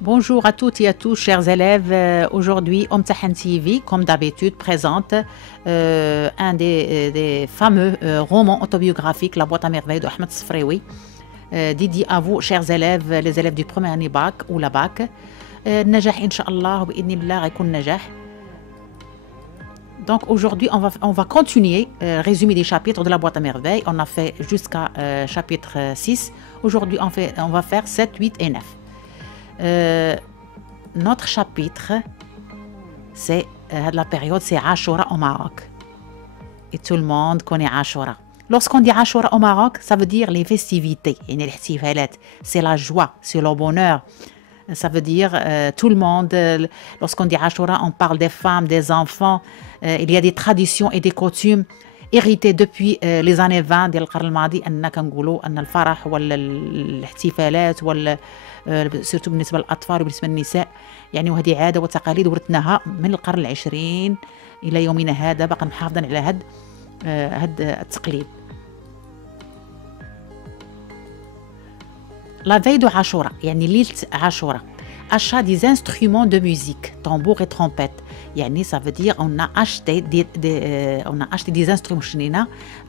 Bonjour à toutes et à tous, chers élèves. Aujourd'hui, Omtahan TV, comme d'habitude, présente un des fameux romans autobiographiques, La boîte à merveilles de Ahmed Sfraoui, dédié à vous, chers élèves, les élèves du premier année bac ou la bac. Najah, Inch'Allah, bi'idnillah, غيكون نجاح. Donc aujourd'hui, on va continuer résumé des chapitres de la boîte à merveilles. On a fait jusqu'à chapitre 6. Aujourd'hui, on va faire 7, 8 et 9. Notre chapitre, c'est la période, c'est Ashura au Maroc. Et tout le monde connaît Ashura. Lorsqu'on dit Ashura au Maroc, ça veut dire les festivités. C'est la joie, c'est le bonheur. Ça veut dire tout le monde. Lorsqu'on dit Ashura, on parle des femmes, des enfants. Il y a des traditions et des coutumes héritées depuis les années 20 ديال القرن الماضي. أننا كنقولوا أن الفرح ولا الاحتفالات ولا سيرتو بالنسبة للأطفال وبالنسبة للنساء يعني وهذه عادة وتقاليد ورثناها من القرن العشرين إلى يومنا هذا باقي محافظين على هذا التقليد. La veille de Ashura, يعني ليلة عاشوراء, achat des instruments de musique, tambour et trompette. يعني ça veut dire on a acheté des instruments شرينا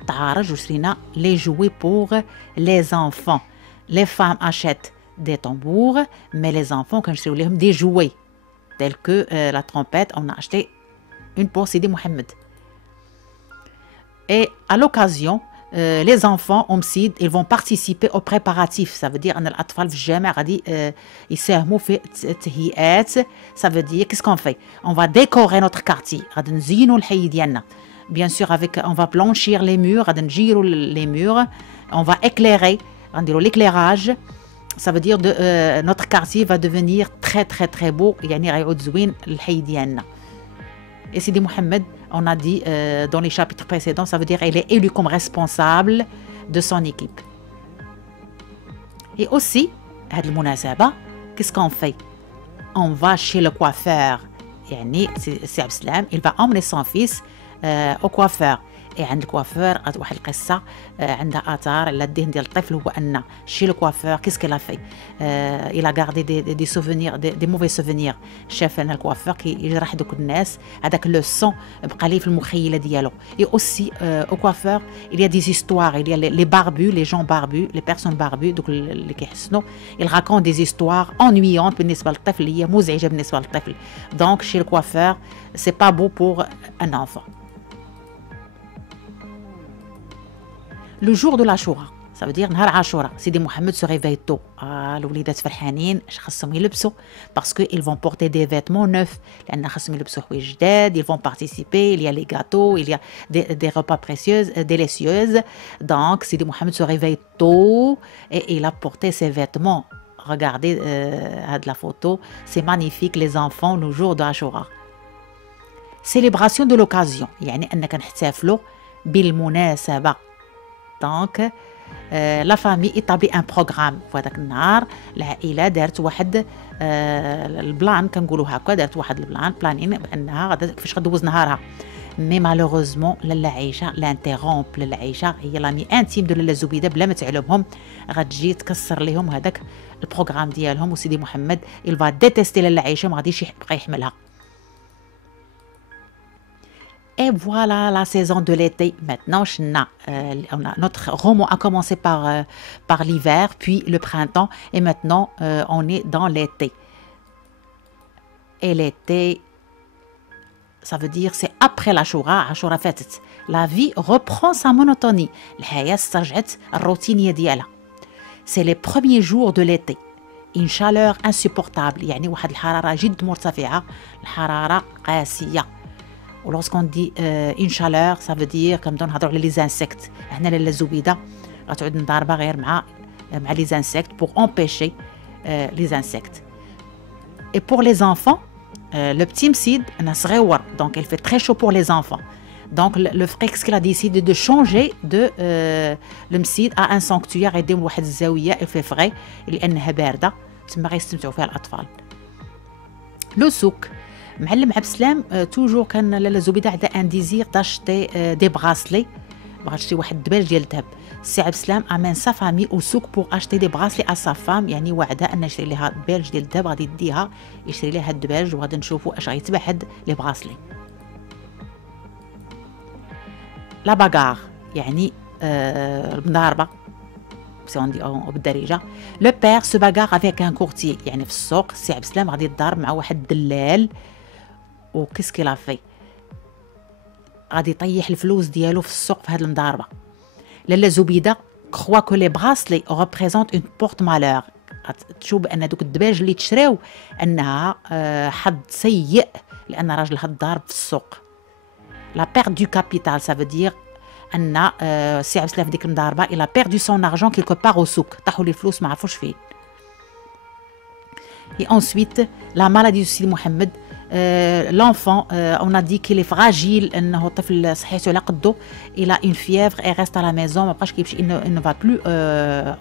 تعارج وشرينا les jouets pour les enfants. Les femmes achètent des tambours, mais les enfants quand je لهم des jouets tels que la trompette, on a acheté une pour Sidi Mohamed. Et à l'occasion, les enfants ils vont participer aux préparatifs. Ça veut dire أن الأطفال في الجامع غادي يساهموا في التهيئات. Ça veut dire qu'est-ce qu'on fait? On va décorer notre quartier. غادي نزينوا الحي ديالنا. Bien sûr on va blanchir les murs. غادي نجيروا les murs. On va éclairer. غنديروا l'éclairage. Ça veut dire notre quartier va devenir très très très beau. يعني غيعود زوين الحي ديالنا. Et Sidi Mohamed, on a dit dans les chapitres précédents, ça veut dire qu'il est élu comme responsable de son équipe. Et aussi, à المناسبة, qu'est-ce qu'on fait? On va chez le coiffeur. يعني c'est Abdeslam, il va emmener son fils au coiffeur. Et عند الكوافير واحد القصه عندها اثار على الذهن ديال الطفل هو ان شي لو كوافير كيس كيلا في il a gardé des souvenirs des mauvais souvenirs. شاف ان الكوافير كيجرح دوك الناس هذاك لو سون بقى ليه في المخيله ديالو. Et aussi au coiffeur il y a des histoires, il y a les barbus, les gens barbus, les personnes barbues دوك اللي كيحسنوا ils racontent des histoires ennuyantes بالنسبه للطفل اللي هي مزعجه بالنسبه للطفل. Donc chez le coiffeur c'est pas beau pour un enfant. Le jour de l'Ashura, ça veut dire نهار عاشوراء. Sidi Mohamed se réveille tôt. الوليدات فرحانين اش خاصهم يلبسوا parce que ils vont porter des vêtements neufs. لأن خاصهم يلبسوا حوايج جداد. Ils vont participer. Il y a les gâteaux, il y a des repas précieux, délicieux. Donc Sidi Mohamed se réveille tôt et il a porté ses vêtements. Regardez la photo, c'est magnifique les enfants le jour de Ashura. Célébration de l'occasion. يعني أننا كنحتفلوا بالمناسبة. Donc, la famille établit un programme. فهذاك النهار العائلة دارت واحد البلان كنقولوا هكا دارت واحد البلان بلانين بأنها غادا كيفاش غدوز نهارها. مي مالوغوزمون لالا عيشة لانتيغومب. لالا عيشة هي لامي انتيم دو لالا زبيدة بلا ما تعلمهم غتجي تكسر لهم هذاك البروغرام ديالهم. وسيدي محمد il va détester لالا عيشة ما غاديش يبقى يحملها. Et voilà la saison de l'été. Maintenant, notre roman a commencé par l'hiver, puis le printemps, et maintenant on est dans l'été. Et l'été, ça veut dire c'est après l'Ashura, Ashura فاتت. La vie reprend sa monotonie. الحياة استرجعت الروتينية ديالها. C'est les premiers jours de l'été. Une chaleur insupportable. يعني واحد الحرارة جد مرتفعة. الحرارة قاسية. Lorsqu'on dit une chaleur, ça veut dire comme نهضروا على les insectes. احنا لاله زبيده غتعود مضاربه غير مع les insectes pour empêcher les insectes. Et pour les enfants, le petit msid انا صغيور, donc il fait très chaud pour les enfants. Donc le frère qu'est-ce qu'il a décidé de changer de le msid à un sanctuaire يدير واحد الزاويه il fait frais لانها بارده تما غيستمتعوا فيها الاطفال. Le souk معلم عبد السلام توجور كان لاله زبيده عندها ان ديزير داشتي دي براسلي، بغات تشري واحد الدباج ديال الذهب. سي عبد السلام امين سا فامي او سوق بوغ اشتي دي براسلي ا سا فام، يعني وعدها ان يشري لها دباج ديال الذهب، غادي يديها يشري لها الدباج وغادي نشوفوا اش غيتباع هاد لي براسلي. لا باغار يعني المضاربه بالدارجه. لو بير سو باغار افيك ان كورتي، يعني في السوق سي عبد السلام غادي يتضارب مع واحد الدلال، و كيسكي لافي غادي يطيح الفلوس ديالو في السوق في هاد المضاربه. لاله زبيده كخوا كو لي براسلي ريبريزونت اون بورت مالور، تشوف بان دوك الدباج اللي تشراو انها حظ سيء لان راجلها ضارب في السوق. لا بير دو كابيتال سا فو دير ان سي عبد السلام في ديك المضاربه الى بيردو سون ارجون كيلكو بار او سوق، طاحوا لي الفلوس ما عرفوش فين. Et ensuite, la maladie de Sidi Mohamed, l'enfant, on a dit qu'il est fragile, il a une fièvre et reste à la maison, il ne va plus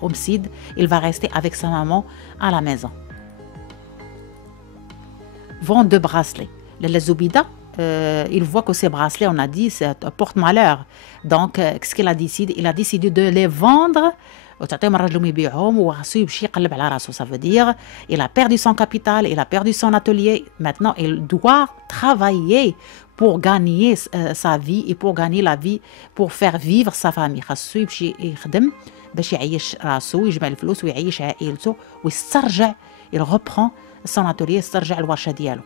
au MSID, il va rester avec sa maman à la maison. Vente de bracelets. Le Zoubida, il voit que ces bracelets, on a dit, c'est porte-malheur. Donc, qu'est-ce qu'il a décidé? Il a décidé de les vendre. وتعطيهم الراجل يبيعهم وخاصو يمشي يقلب على راسو. Ça veut dire il a perdu son capital, il a perdu son atelier. Maintenant, il doit travailler pour gagner sa vie et pour gagner la vie, pour faire vivre sa famille. خاصو يمشي يخدم باش يعيش راسو ويجمع الفلوس ويعيش عائلته ويسترجع. Il reprend son atelier, يسترجع الورشة ديالو.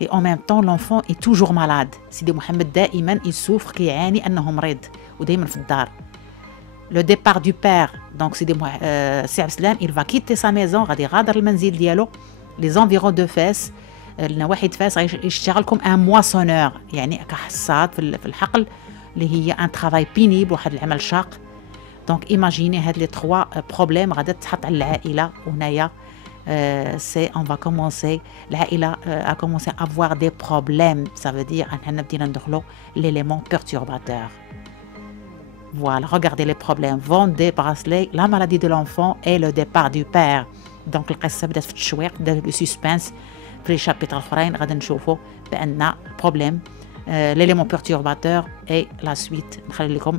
Et en même temps, l'enfant est toujours malade. سيدي محمد دائما يسوفر كيعاني أنه مريض ودائما في الدار. Le départ du père, donc c'est Abd Salam, il va quitter sa maison, غادي يغادر المنزل ديالو. Les environs de Fès, النواحي د فاس يشتغل كوم ان مواسونور، يعني كحصاد في الحقل اللي هي ان ترافاي بينيبل، واحد العمل شاق. دونك ايماجيني هاد لي 3 بروبليم غادا تحط على العائله. وهنايا سي اون فا كومونسي العائله ا كومونسي افوار دي بروبليم، سا فو دير حنا بدينا ندخلو ليليمون بيرتورباتور. Voilà, regardez les problèmes. Vente des bracelets, la maladie de l'enfant et le départ du père. Donc, القصة بدات في التشويق، بدات بالسسبانس. في الشابيتر الآخرين غادي نشوفوا بأن بروبليم l'élément perturbateur et la suite. نخلي لكم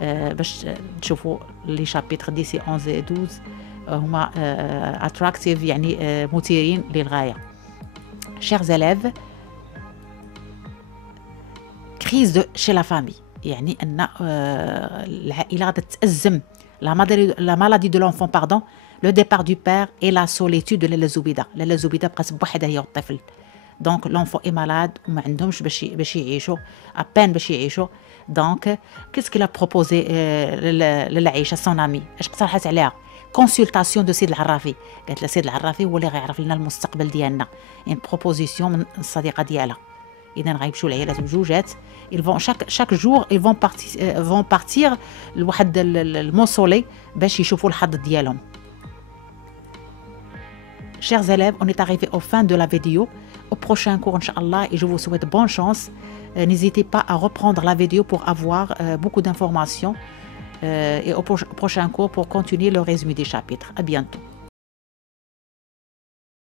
باش تشوفوا لي شابيتر ديسي 11 و 12 هما attractive، يعني مثيرين للغاية. Chers élèves, crise de chez la famille. يعني أن العائلة غادي تتأزم. la maladie de l'enfant pardon, le départ du père et la solitude de لاله زبيدة. لاله زبيدة بقات بوحدها هي والطفل. دونك l'enfant est malade وما عندهمش باش يعيشوا أبان باش يعيشوا. دونك qu'est-ce qu'il a proposé للعيشة سون امي؟ اش اقترحت عليها؟ كونسلطاسيون دو سيد العرافي. قالت له سيد العرافي هو اللي غيعرف لنا المستقبل ديالنا. ان بروبوزيسيون من الصديقة ديالها. إذا غيمشيو العائلات بجوجات. ils vont chaque jour ils vont partir لواحد الموصولي باش يشوفوا الحظ ديالهم. Chers élèves, on est arrivé au fin de la vidéo. Au prochain cours, Inch'Allah, et je vous souhaite bonne chance. N'hésitez pas à reprendre la vidéo pour avoir beaucoup d'informations. Et au prochain cours pour continuer le résumé des chapitres. À bientôt.